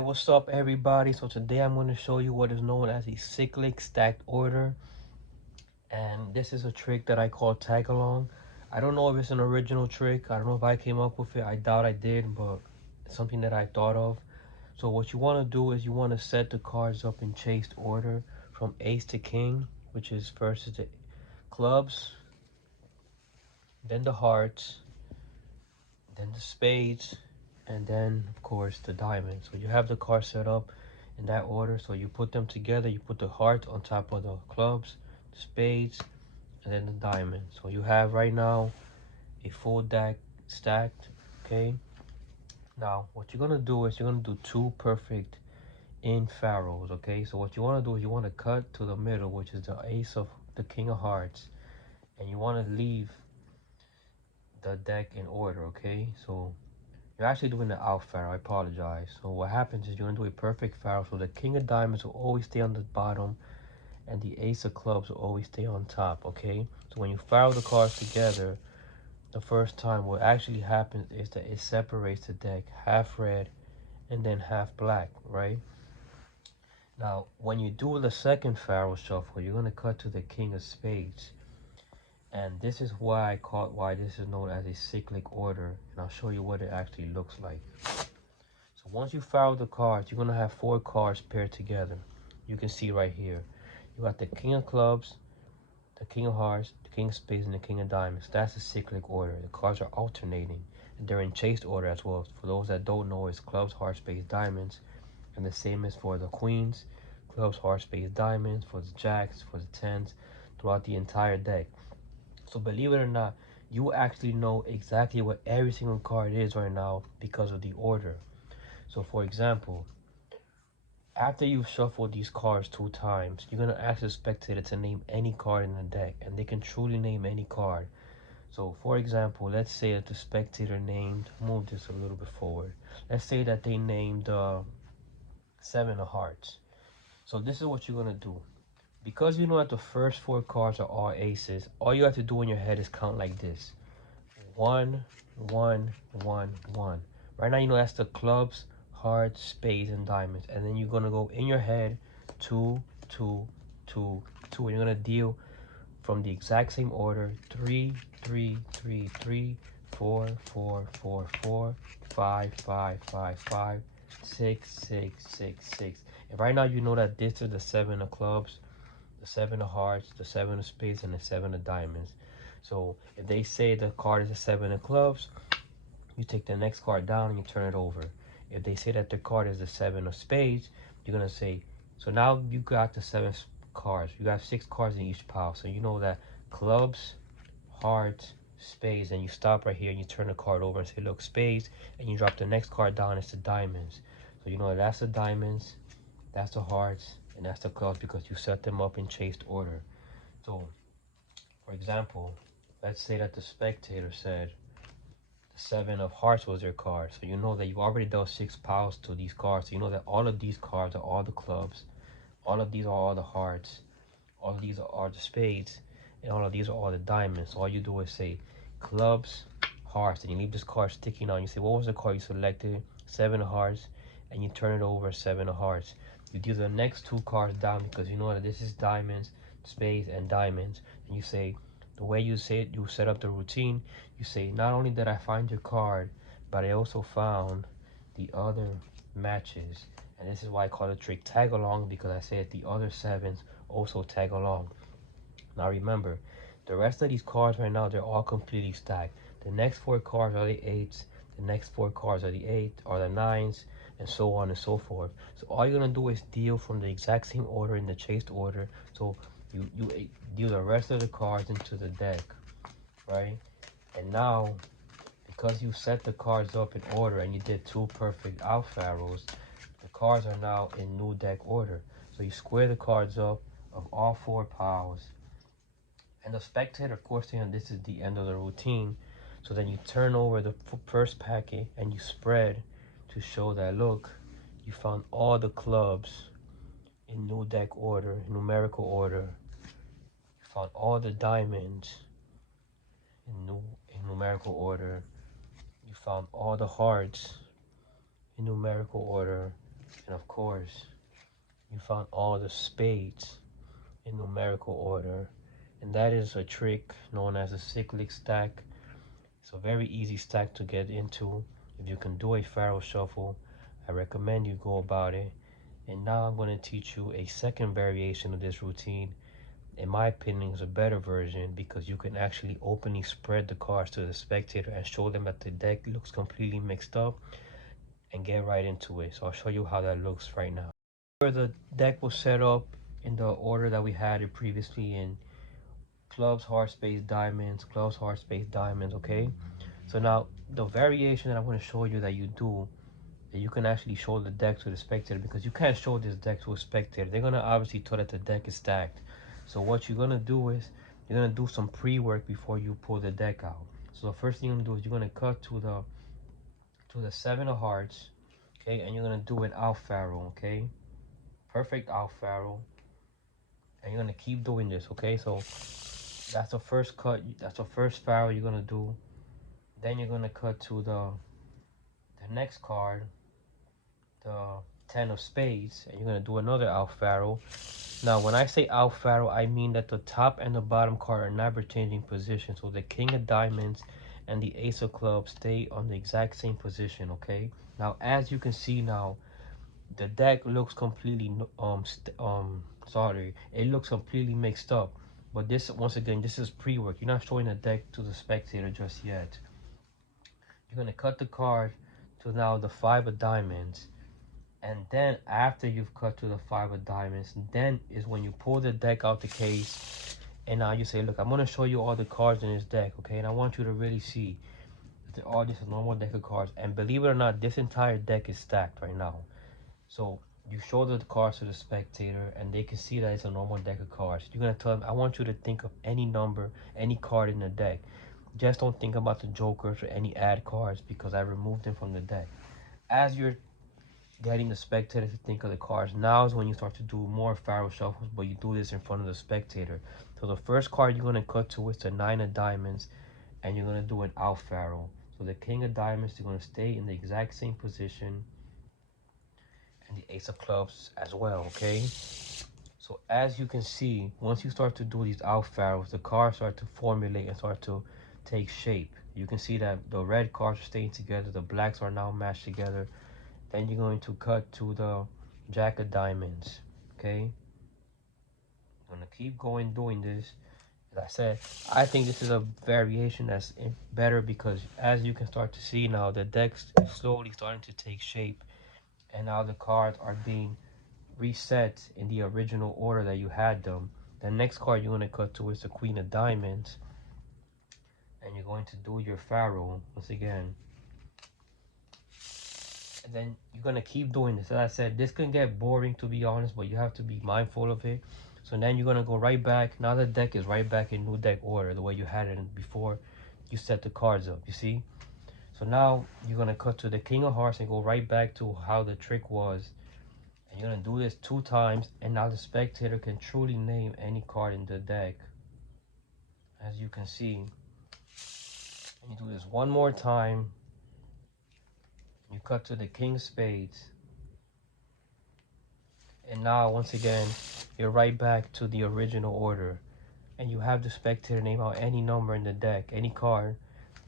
What's up, everybody? So today I'm going to show you what is known as a cyclic stacked order, and this is a trick that I call tag along. I don't know if it's an original trick. I don't know if I came up with it. I doubt I did, but it's something that I thought of. So what you want to do is you want to set the cards up in chased order from ace to king, which is first is the clubs, then the hearts, then the spades, and then of course the diamonds. So you have the cards set up in that order. So you put them together. You put the hearts on top of the clubs, the spades, and then the diamonds. So you have right now a full deck stacked. Okay. Now what you're gonna do is you're gonna do two perfect in pharaohs. Okay. So what you want to do is you want to cut to the middle, which is the ace of the king of hearts, and you want to leave the deck in order. Okay. So you're actually doing the out pharaoh. I apologize. So what happens is you're gonna do a perfect pharaoh. So the king of diamonds will always stay on the bottom, and the ace of clubs will always stay on top. Okay. So when you pharaoh the cards together, the first time, what actually happens is that it separates the deck half red and then half black. Right. Now, when you do the second pharaoh shuffle, you're gonna cut to the king of spades. And this is why this is known as a cyclic order, and I'll show you what it actually looks like. So once you file the cards, you're gonna have four cards paired together. You can see right here. You got the king of clubs, the king of hearts, the king of spades, and the king of diamonds. That's the cyclic order. The cards are alternating, and they're in chased order as well. For those that don't know, it's clubs, hearts, spades, diamonds, and the same is for the queens, clubs, hearts, spades, diamonds, for the jacks, for the tens, throughout the entire deck. So believe it or not, you actually know exactly what every single card is right now because of the order. So for example, after you've shuffled these cards two times, you're going to ask the spectator to name any card in the deck, and they can truly name any card. So for example, let's say that the spectator named, move this a little bit forward. Let's say that they named seven of hearts. So this is what you're going to do. Because you know that the first four cards are all aces, all you have to do in your head is count like this. One, one, one, one. Right now, you know that's the clubs, hearts, spades, and diamonds. And then you're gonna go in your head, two, two, two, two, and you're gonna deal from the exact same order: three, three, three, three, four, four, four, four, five, five, five, five, six, six, six, six. And right now, you know that this is the seven of clubs, the seven of hearts, the seven of spades, and the seven of diamonds. So if they say the card is a seven of clubs, you take the next card down and you turn it over. If they say that the card is the seven of spades, you're gonna say, so now you got the seven cards. You got six cards in each pile. So you know that clubs, hearts, spades, and you stop right here and you turn the card over and say, look, spades, and you drop the next card down, it's the diamonds. So you know that's the diamonds, that's the hearts, and that's the clubs because you set them up in chased order. So, for example, let's say that the spectator said the seven of hearts was their card. So you know that you already dealt six piles to these cards. So you know that all of these cards are all the clubs, all of these are all the hearts, all of these are the spades, and all of these are all the diamonds. So all you do is say clubs, hearts, and you leave this card sticking on. You say, what was the card you selected? Seven of hearts, and you turn it over, seven of hearts. You do the next two cards down because you know that this is diamonds, spades, and diamonds. And you say, the way you say it, you set up the routine. You say, not only did I find your card, but I also found the other matches. And this is why I call it trick tag along, because I said the other sevens also tag along. Now remember, the rest of these cards right now, they're all completely stacked. The next four cards are the eights, the next four cards are the eight, are the nines, and so on and so forth. So all you're gonna do is deal from the exact same order in the chased order. So you deal the rest of the cards into the deck, right? And now, because you set the cards up in order and you did two perfect out pharaohs, the cards are now in new deck order. So you square the cards up of all four piles, and the spectator, of course, this is the end of the routine. So then you turn over the first packet and you spread to show that, look, you found all the clubs in new deck order, numerical order. You found all the diamonds in numerical order. You found all the hearts in numerical order. And of course, you found all the spades in numerical order. And that is a trick known as a cyclic stack. It's a very easy stack to get into. If you can do a pharaoh shuffle, I recommend you go about it. And now I'm going to teach you a second variation of this routine. In my opinion, is a better version because you can actually openly spread the cards to the spectator and show them that the deck looks completely mixed up and get right into it. So I'll show you how that looks right now. Where the deck was set up in the order that we had it previously in clubs, heart, spades, diamonds, clubs, heart, spades, diamonds, okay? So now the variation that I'm going to show you that you do, that you can actually show the deck to the spectator, because you can't show this deck to a spectator. They're going to obviously tell that the deck is stacked. So what you're going to do is you're going to do some pre-work before you pull the deck out. So the first thing you're going to do is you're going to cut to the seven of hearts, okay? And you're going to do an out pharaoh, okay? Perfect out pharaoh. And you're going to keep doing this, okay? So that's the first cut. That's the first pharaoh you're going to do. Then you're going to cut to the next card, the 10 of spades, and you're going to do another out pharaoh. Now when I say out pharaoh, I mean that the top and the bottom card are never changing position. So the king of diamonds and the ace of clubs stay on the exact same position, okay? Now as you can see now, the deck looks completely sorry, it looks completely mixed up. But this, once again, this is pre-work. You're not showing the deck to the spectator just yet. You're going to cut the card to now the five of diamonds. And then after you've cut to the five of diamonds, then is when you pull the deck out the case. And now you say, look, I'm going to show you all the cards in this deck, okay? And I want you to really see that they're all just a normal deck of cards. And believe it or not, this entire deck is stacked right now. So you show the cards to the spectator and they can see that it's a normal deck of cards. You're going to tell them, I want you to think of any number, any card in the deck. Just don't think about the jokers or any ad cards because I removed them from the deck. As you're getting the spectator to think of the cards, now is when you start to do more pharaoh shuffles, but you do this in front of the spectator. So the first card you're going to cut to is the nine of diamonds, and you're going to do an out pharaoh. So the king of diamonds is going to stay in the exact same position, and the ace of clubs as well, okay? So as you can see, once you start to do these out pharaohs, the cards start to formulate and start to take shape. You can see that the red cards are staying together, the blacks are now matched together. Then you're going to cut to the jack of diamonds, okay? I'm gonna keep going doing this. As I said, I think this is a variation that's better because as you can start to see now, the deck's slowly starting to take shape, and now the cards are being reset in the original order that you had them. The next card you're going to cut to is the queen of diamonds, and you're going to do your pharaoh once again. And then you're going to keep doing this. As I said, this can get boring to be honest, but you have to be mindful of it. So then you're going to go right back. Now the deck is right back in new deck order, the way you had it before you set the cards up, you see? So now you're going to cut to the king of hearts and go right back to how the trick was. And you're going to do this 2 times, and now the spectator can truly name any card in the deck. As you can see, and you do this 1 more time. You cut to the king of spades. And now, once again, you're right back to the original order. And you have the spectator name out any number in the deck, any card.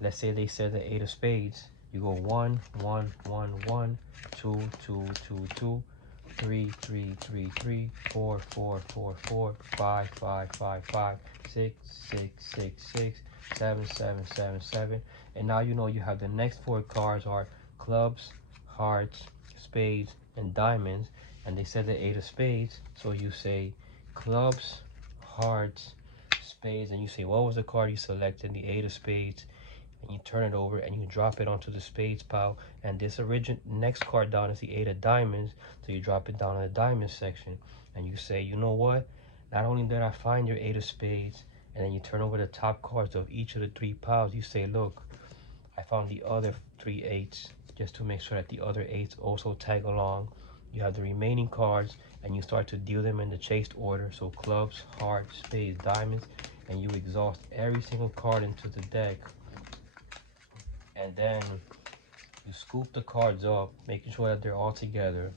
Let's say they said the 8 of spades. You go 1, 1, 1, 1, 2, 2, 2, 2, 3, 3, 3, 3, 4, 4, 4, 4, 5, 5, 5, 5, 6, 6, 6, 6, 7, 7, 7, 7. And now you know you have the next 4 cards are clubs, hearts, spades, and diamonds. And they said the 8 of spades. So you say clubs, hearts, spades, and you say what was the card you selected, the 8 of spades, and you turn it over and you drop it onto the spades pile. And this next card down is the 8 of diamonds, so you drop it down in the diamonds section and you say, you know what, not only did I find your 8 of spades, and then you turn over the top cards of each of the 3 piles. You say, look, I found the other 3 8s, just to make sure that the other 8s also tag along. You have the remaining cards and you start to deal them in the chased order. So clubs, hearts, spades, diamonds, and you exhaust every single card into the deck. And then you scoop the cards up, making sure that they're all together.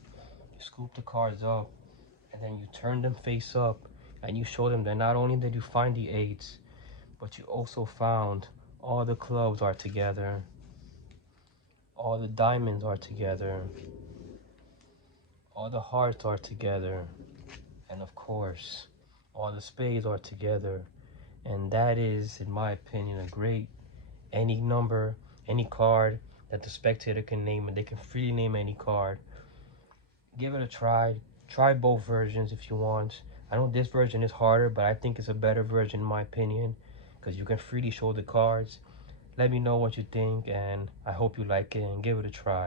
You scoop the cards up, and then you turn them face up, and you show them that not only did you find the eights, but you also found all the clubs are together, all the diamonds are together, all the hearts are together, and of course, all the spades are together. And that is, in my opinion, a great any number, any card that the spectator can name, and they can freely name any card. Give it a try. Try both versions if you want. I know this version is harder, but I think it's a better version in my opinion, because you can freely show the cards. Let me know what you think, and I hope you like it and give it a try.